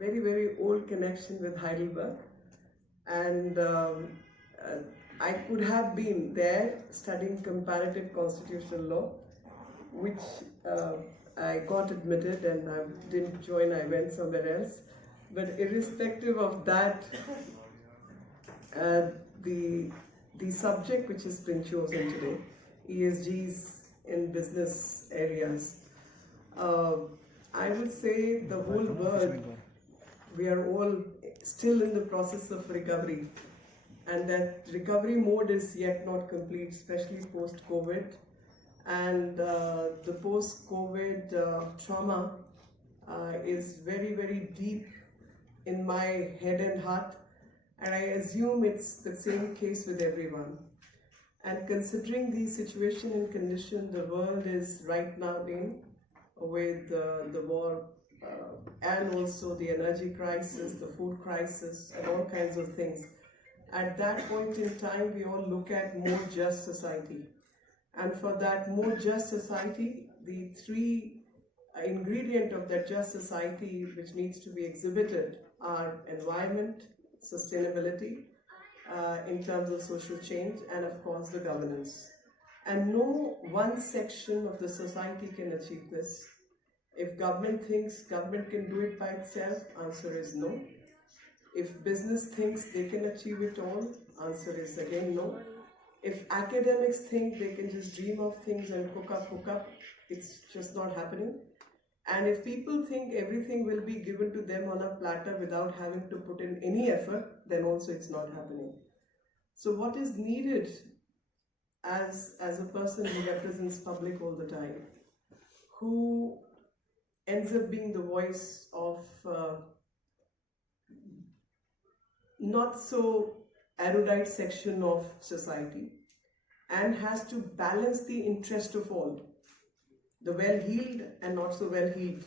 very old connection with Heidelberg, and I could have been there studying comparative constitutional law, which I got admitted and I didn't join, I went somewhere else. But irrespective of that, the subject which has been chosen today, ESGs in business areas, I would say the whole world, we are all still in the process of recovery, and that recovery mode is yet not complete, especially post-COVID. And the post-COVID trauma is very deep in my head and heart, and I assume it's the same case with everyone. And considering the situation and condition the world is right now in, with the war and also the energy crisis, the food crisis, and all kinds of things, at that point in time we all look at more just society. And for that more just society, the three ingredients of that just society which needs to be exhibited are environment, sustainability, in terms of social change, and of course the governance. And no one section of the society can achieve this. If government thinks government can do it by itself, answer is no. If business thinks they can achieve it all, answer is again no. If academics think they can just dream of things and cook up, it's just not happening. And if people think everything will be given to them on a platter without having to put in any effort, then also it's not happening. So what is needed as a person who represents public all the time, who ends up being the voice of not so erudite section of society, and has to balance the interest of all, the well-heeled and not so well-heeled.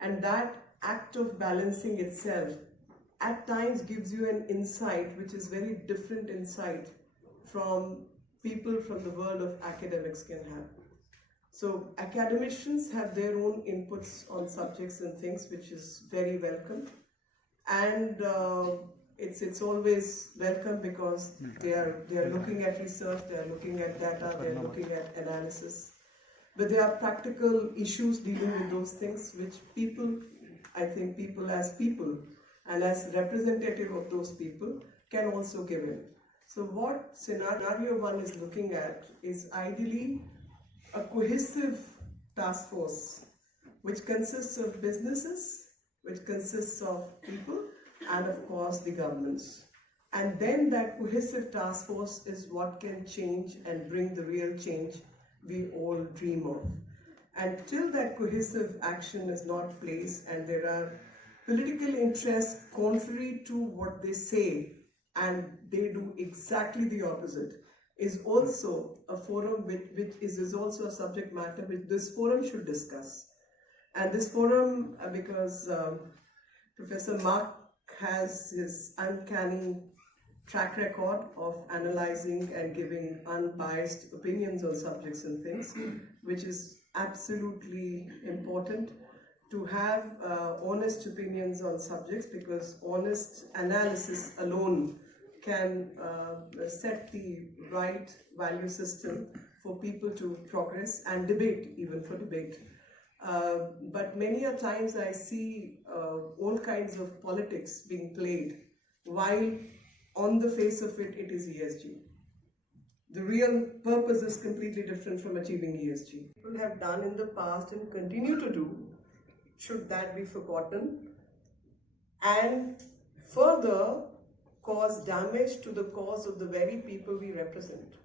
And that act of balancing itself at times gives you an insight which is very different insight from people from the world of academics can have. So academicians have their own inputs on subjects and things, which is very welcome. And it's always welcome because they are looking at research, they are looking at data, they are looking at analysis. But there are practical issues dealing with those things which people, I think people and as representative of those people can also give in. So what scenario one is looking at is ideally a cohesive task force which consists of businesses, which consists of people, and of course the governments. And then that cohesive task force is what can change and bring the real change we all dream of. And till that cohesive action is not placed and there are political interests contrary to what they say and they do exactly the opposite, is also a forum which is also a subject matter which this forum should discuss. And this forum, because Professor Marc has his uncanny track record of analyzing and giving unbiased opinions on subjects and things, which is absolutely important to have honest opinions on subjects, because honest analysis alone can set the right value system for people to progress and debate, even for debate. But many a times I see all kinds of politics being played, while on the face of it, it is ESG. The real purpose is completely different from achieving ESG. People have done in the past and continue to do, should that be forgotten, and further cause damage to the cause of the very people we represent,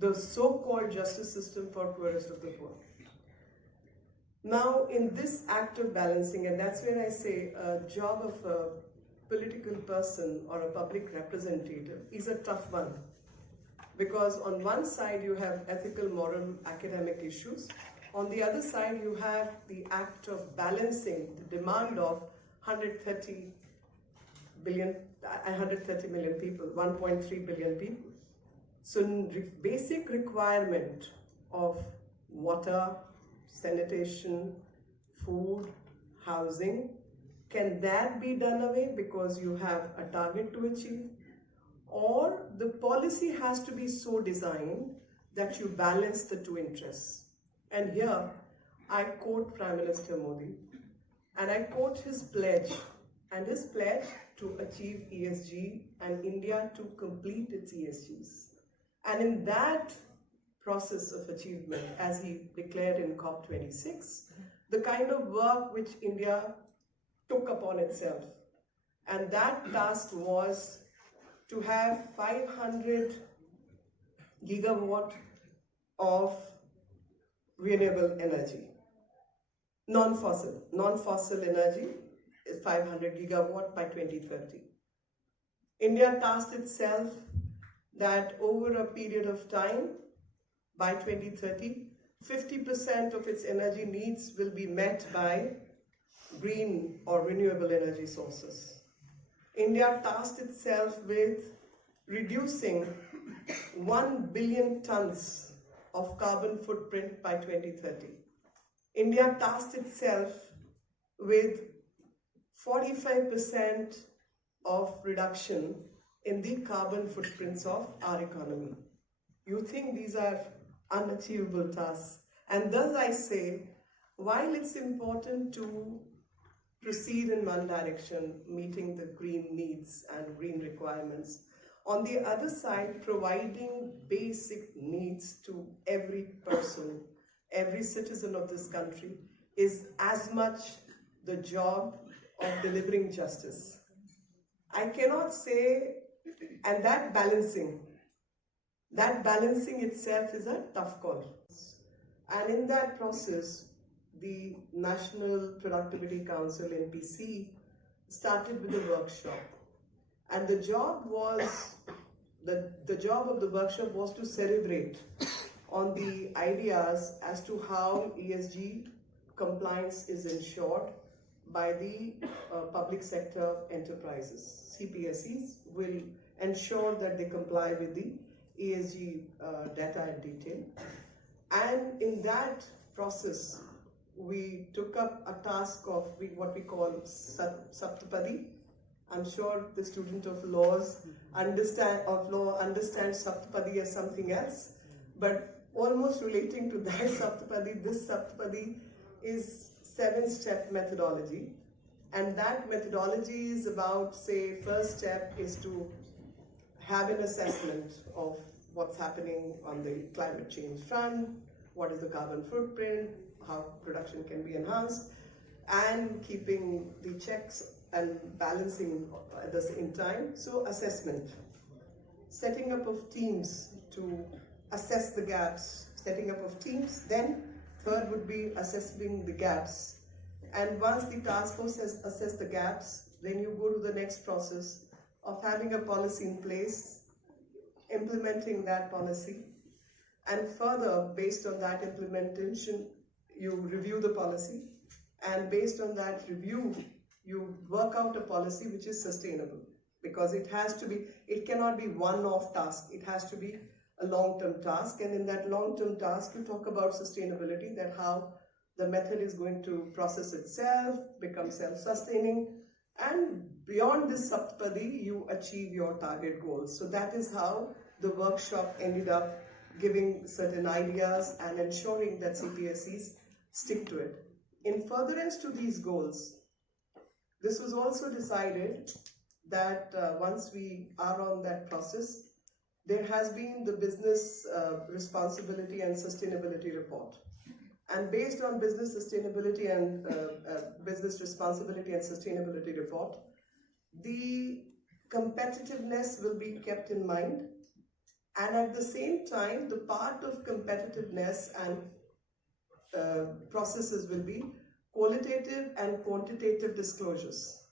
the so-called justice system for poorest of the poor. Now, in this act of balancing, and that's where I say a job of a political person or a public representative is a tough one, because on one side you have ethical, moral, academic issues. On the other side you have the act of balancing the demand of 130 million people, 1.3 billion people. So basic requirement of water, sanitation, food, housing can that be done away because you have a target to achieve? Or the policy has to be so designed that you balance the two interests. And here I quote Prime Minister Modi, and I quote his pledge, to achieve ESG and India to complete its ESGs. And in that process of achievement, as he declared in COP26, the kind of work which India took upon itself, and that task was to have 500 gigawatt of renewable energy, non-fossil energy is 500 gigawatt by 2030. India tasked itself that over a period of time, by 2030, 50% of its energy needs will be met by green or renewable energy sources. India tasked itself with reducing 1 billion tons of carbon footprint by 2030. India tasked itself with 45% of reduction in the carbon footprints of our economy. You think these are unachievable tasks? And thus I say, while it's important to proceed in one direction, meeting the green needs and green requirements, on the other side, providing basic needs to every person, every citizen of this country is as much the job of delivering justice. I cannot say, and that balancing itself is a tough call. And in that process, the National Productivity Council, NPC, started with a workshop. And the job of the workshop was to celebrate on the ideas as to how ESG compliance is ensured by the public sector enterprises. CPSEs will ensure that they comply with the ESG data in detail. And in that process, we took up a task of what we call Saptapadi. I'm sure the student of laws understands Saptapadi as something else, but almost relating to that Saptapadi, this Saptapadi is 7-step methodology. And that methodology is about, say, first step is to have an assessment of what's happening on the climate change front, what is the carbon footprint, how production can be enhanced, and keeping the checks and balancing at the same time. So assessment, setting up of teams to assess the gaps, setting up of teams. Then third would be assessing the gaps. And once the task force has assessed the gaps, then you go to the next process of having a policy in place, implementing that policy, and further, based on that implementation, you review the policy, and based on that review, you work out a policy which is sustainable, because it cannot be one-off task, it has to be a long-term task, and in that long-term task, you talk about sustainability, that how the method is going to process itself, become self-sustaining, and beyond this Saptapadi, you achieve your target goals. So that is how the workshop ended up giving certain ideas and ensuring that CPSEs stick to it. In furtherance to these goals, this was also decided that once we are on that process, there has been the business responsibility and sustainability report. And based on business sustainability and business responsibility and sustainability report, the competitiveness will be kept in mind. And at the same time, the part of competitiveness and processes will be qualitative and quantitative disclosures.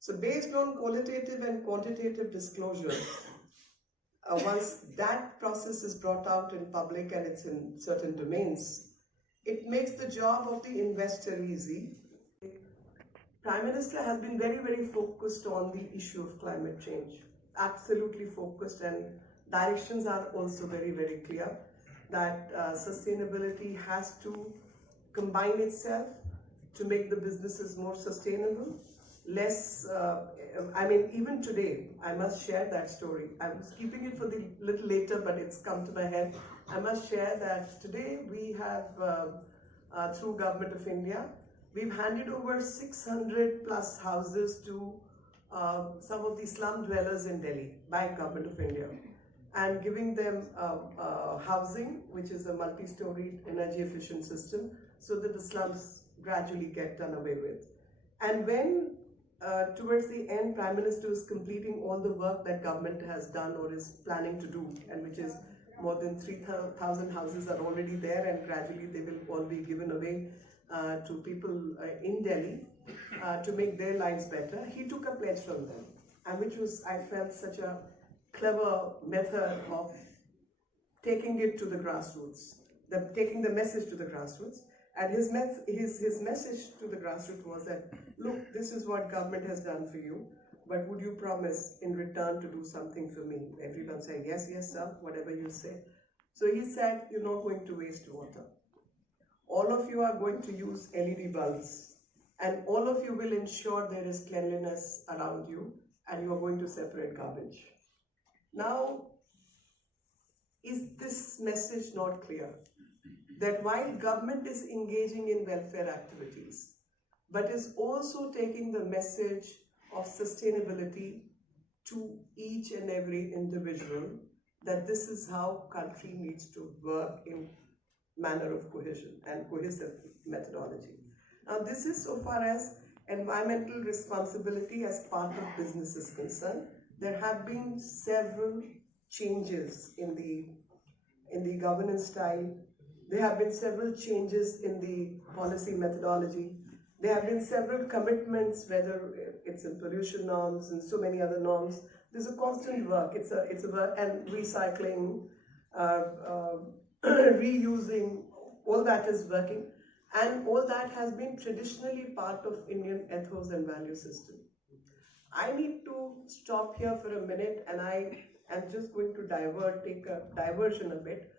So based on qualitative and quantitative disclosures, once that process is brought out in public and it's in certain domains, it makes the job of the investor easy. Prime Minister has been very, very focused on the issue of climate change. Absolutely focused, and directions are also very, very clear that sustainability has to combine itself to make the businesses more sustainable, less, I mean, even today, I must share that story. I was keeping it for the little later, but it's come to my head. I must share that today we have, through Government of India, we've handed over 600 plus houses to some of the slum dwellers in Delhi by Government of India, and giving them housing, which is a multi-storied energy efficient system, so that the slums gradually get done away with. And when towards the end, Prime Minister is completing all the work that government has done or is planning to do, and which is more than 3,000 houses are already there, and gradually they will all be given away to people in Delhi to make their lives better. He took a pledge from them, and which was, I felt, such a clever method of taking it to the grassroots, taking the message to the grassroots. And his message to the grassroots was that, look, this is what government has done for you, but would you promise in return to do something for me? Everyone said, yes, yes, sir, whatever you say. So he said, you're not going to waste water. All of you are going to use LED bulbs, and all of you will ensure there is cleanliness around you, and you are going to separate garbage. Now, is this message not clear? That while government is engaging in welfare activities, but is also taking the message of sustainability to each and every individual, that this is how country needs to work in manner of cohesion and cohesive methodology. Now, this is so far as environmental responsibility as part of business is concerned. There have been several changes in the governance style. There have been several changes in the policy methodology. There have been several commitments, whether it's in pollution norms and so many other norms. There's a constant work. It's a work, and recycling, reusing, all that is working. And all that has been traditionally part of Indian ethos and value system. I need to stop here for a minute, and I am just going to take a diversion a bit.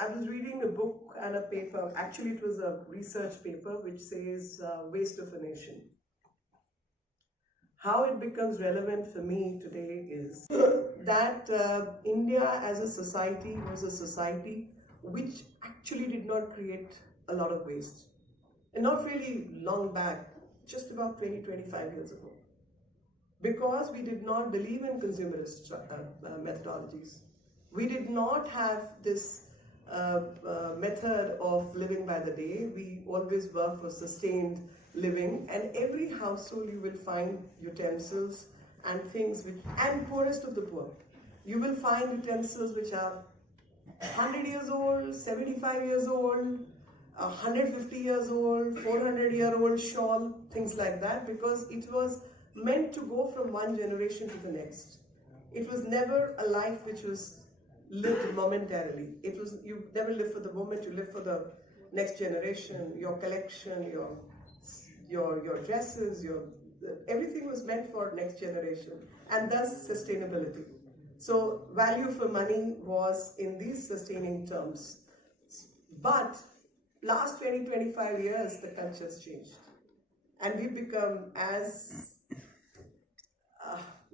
I was reading a book and a paper, actually it was a research paper, which says Waste of a Nation. How it becomes relevant for me today is that India as a society was a society which actually did not create a lot of waste. And not really long back, just about 20-25 years ago. Because we did not believe in consumerist methodologies. We did not have this method of living by the day. We always work for sustained living, and every household you will find utensils and things which, and poorest of the poor, you will find utensils which are 100 years old, 75 years old, 150 years old, 400-year-old shawl, things like that, because it was meant to go from one generation to the next. It was never a life which was lived momentarily. It was, you never live for the moment, you live for the next generation, your collection, your dresses, everything was meant for next generation, and thus sustainability. So value for money was in these sustaining terms. But last 20-25 years, the culture's changed. And we've become as,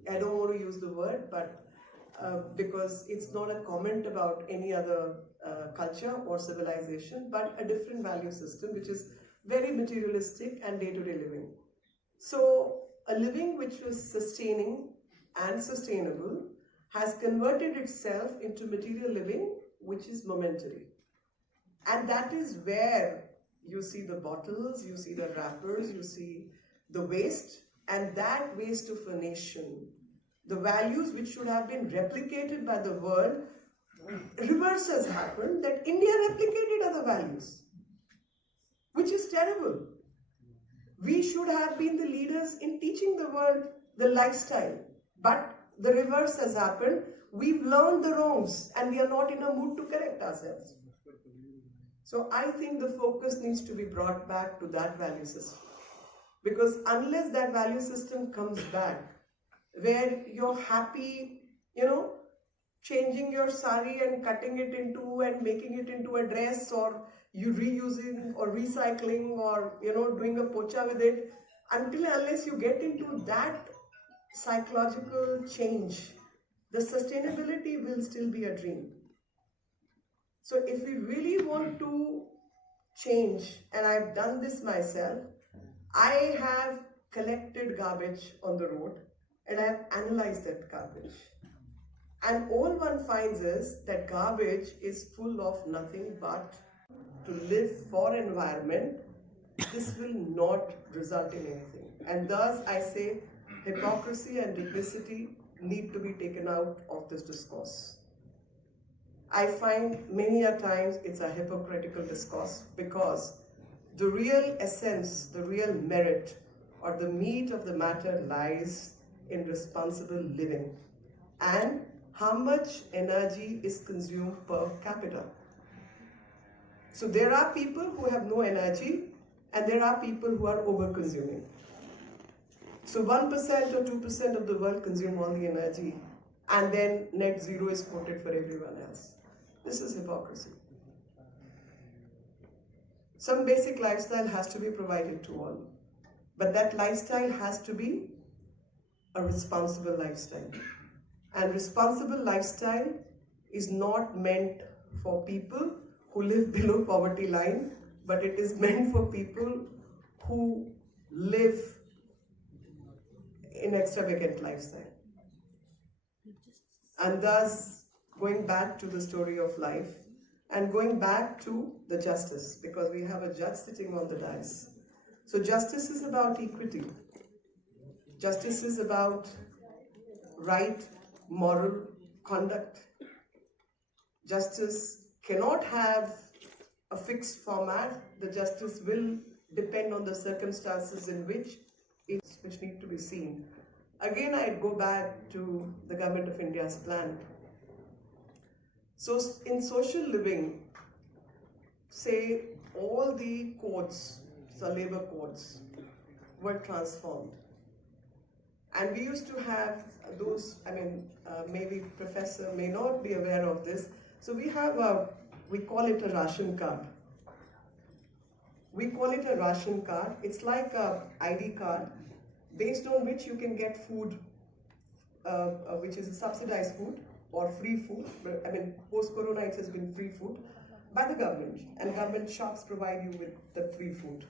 I don't want to use the word, but because it's not a comment about any other culture or civilization, but a different value system, which is very materialistic and day-to-day living. So a living which was sustaining and sustainable has converted itself into material living, which is momentary. And that is where you see the bottles, you see the wrappers, you see the waste, and that waste of a nation, the values which should have been replicated by the world, reverse has happened, that India replicated other values, which is terrible. We should have been the leaders in teaching the world the lifestyle, but the reverse has happened. We've learned the wrongs and we are not in a mood to correct ourselves. So I think the focus needs to be brought back to that value system. Because unless that value system comes back, where you're happy, changing your sari and cutting it into and making it into a dress, or you reusing or recycling or, doing a pocha with it, until and unless you get into that psychological change, the sustainability will still be a dream. So if we really want to change, and I've done this myself, I have collected garbage on the road and I have analyzed that garbage. And all one finds is that garbage is full of nothing but to live for environment. This will not result in anything. And thus I say hypocrisy and duplicity need to be taken out of this discourse. I find many a times it's a hypocritical discourse because the real essence, the real merit or the meat of the matter lies in responsible living and how much energy is consumed per capita. So there are people who have no energy and there are people who are over-consuming. So 1% or 2% of the world consume all the energy and then net zero is quoted for everyone else. This is hypocrisy. Some basic lifestyle has to be provided to all, but that lifestyle has to be a responsible lifestyle. And responsible lifestyle is not meant for people who live below poverty line, but it is meant for people who live in extravagant lifestyle. And thus, going back to the story of life and going back to the justice, because we have a judge sitting on the dais. So justice is about equity. Justice is about right, moral conduct. Justice cannot have a fixed format. The justice will depend on the circumstances in which need to be seen. Again, I'd go back to the Government of India's plan. So in social living, say all the codes, the labor codes, were transformed. And we used to have those, maybe professor may not be aware of this. So we have we call it a ration card. We call it a ration card. It's like a ID card based on which you can get food, which is subsidized food or free food. Post-corona it has been free food by the government, and government shops provide you with the free food.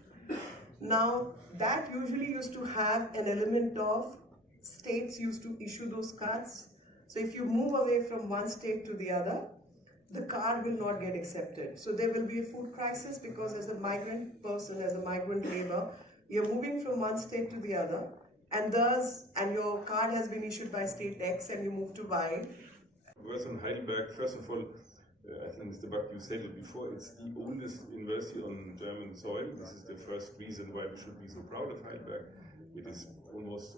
Now, that usually used to have an element of states used to issue those cards. So if you move away from one state to the other, the card will not get accepted. So there will be a food crisis because as a migrant person, as a migrant labor, you're moving from one state to the other, and your card has been issued by state X and you move to Y. Was in Heidelberg, first of all, I think Mr. Buck, you said it before, it's the oldest university on German soil. This is the first reason why we should be so proud of Heidelberg. It is almost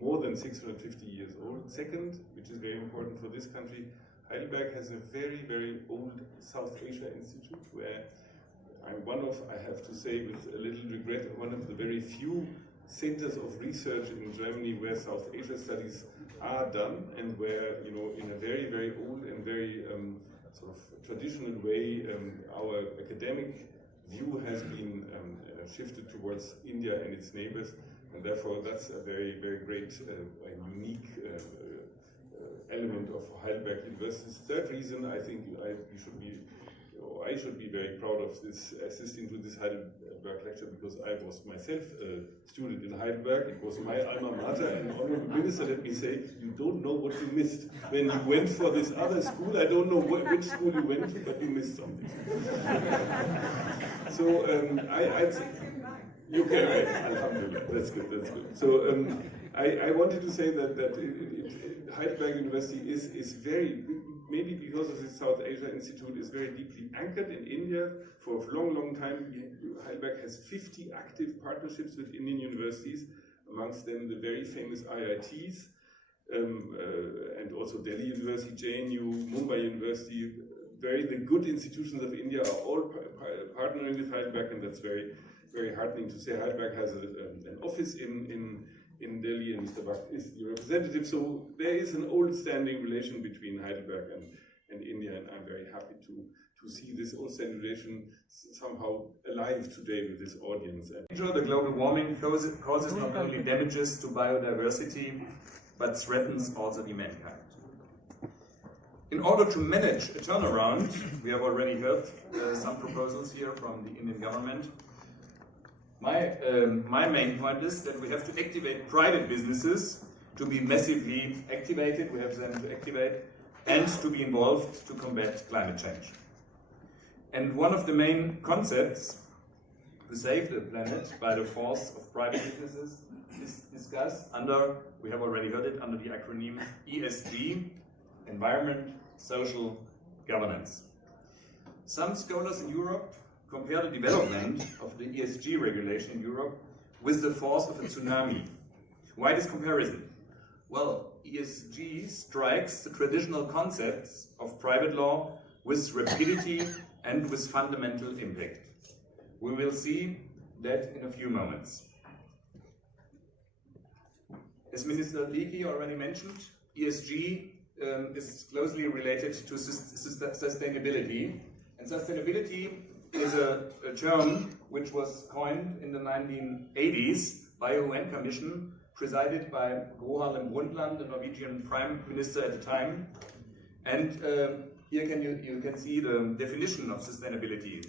more than 650 years old. Second, which is very important for this country, Heidelberg has a very, very old South Asia Institute where I'm I have to say with a little regret, one of the very few centers of research in Germany where South Asia studies are done and where, in a very, very old and very sort of traditional way, our academic view has been shifted towards India and its neighbors, and therefore that's a very, very great and unique element of Heidelberg University's third reason. I think I should be very proud of this, assisting to this Heidelberg lecture, because I was myself a student in Heidelberg. It was my alma mater, and Honorable Minister, let me say, you don't know what you missed. When you went for this other school, I don't know which school you went to, but you missed something. So I'd say, you can, right? Alhamdulillah, that's good, that's good. So I wanted to say that Heidelberg University is very, maybe because of the South Asia Institute, is very deeply anchored in India for a long, long time. Heidelberg has 50 active partnerships with Indian universities, amongst them the very famous IITs, and also Delhi University, JNU, Mumbai University. The good institutions of India are all partnering with Heidelberg, and that's very, very heartening to say. Heidelberg has an office in Delhi, and Mr. Bhatt is the representative. So there is an old standing relation between Heidelberg and India, and I'm very happy to see this whole situation somehow alive today with this audience. The global warming causes not only damages to biodiversity, but threatens also the mankind. In order to manage a turnaround, we have already heard some proposals here from the Indian government. My main point is that we have to activate private businesses to be massively activated, we have them to activate, and to be involved to combat climate change. And one of the main concepts to save the planet by the force of private businesses is discussed under, we have already heard it, under the acronym ESG, Environment, Social, Governance. Some scholars in Europe compare the development of the ESG regulation in Europe with the force of a tsunami. Why this comparison? Well, ESG strikes the traditional concepts of private law with rapidity and with fundamental impact. We will see that in a few moments. As Minister Lekhi already mentioned, ESG is closely related to sustainability. And sustainability is a term which was coined in the 1980s by a UN Commission presided by Gro Harlem Brundtland, the Norwegian Prime Minister at the time. And here you can see the definition of sustainability.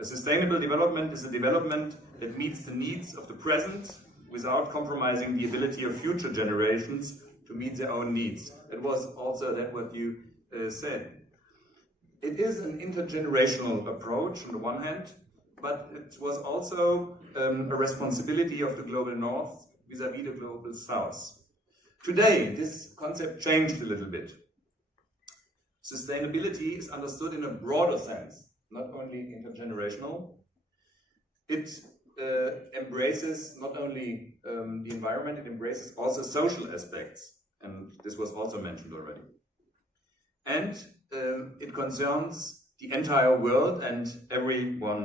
A sustainable development is a development that meets the needs of the present without compromising the ability of future generations to meet their own needs. That was also what you said. It is an intergenerational approach on the one hand, but it was also a responsibility of the global north vis-à-vis the global south. Today, this concept changed a little bit. Sustainability is understood in a broader sense, not only intergenerational. It embraces not only the environment, it embraces also social aspects, and this was also mentioned already. And it concerns the entire world and everyone.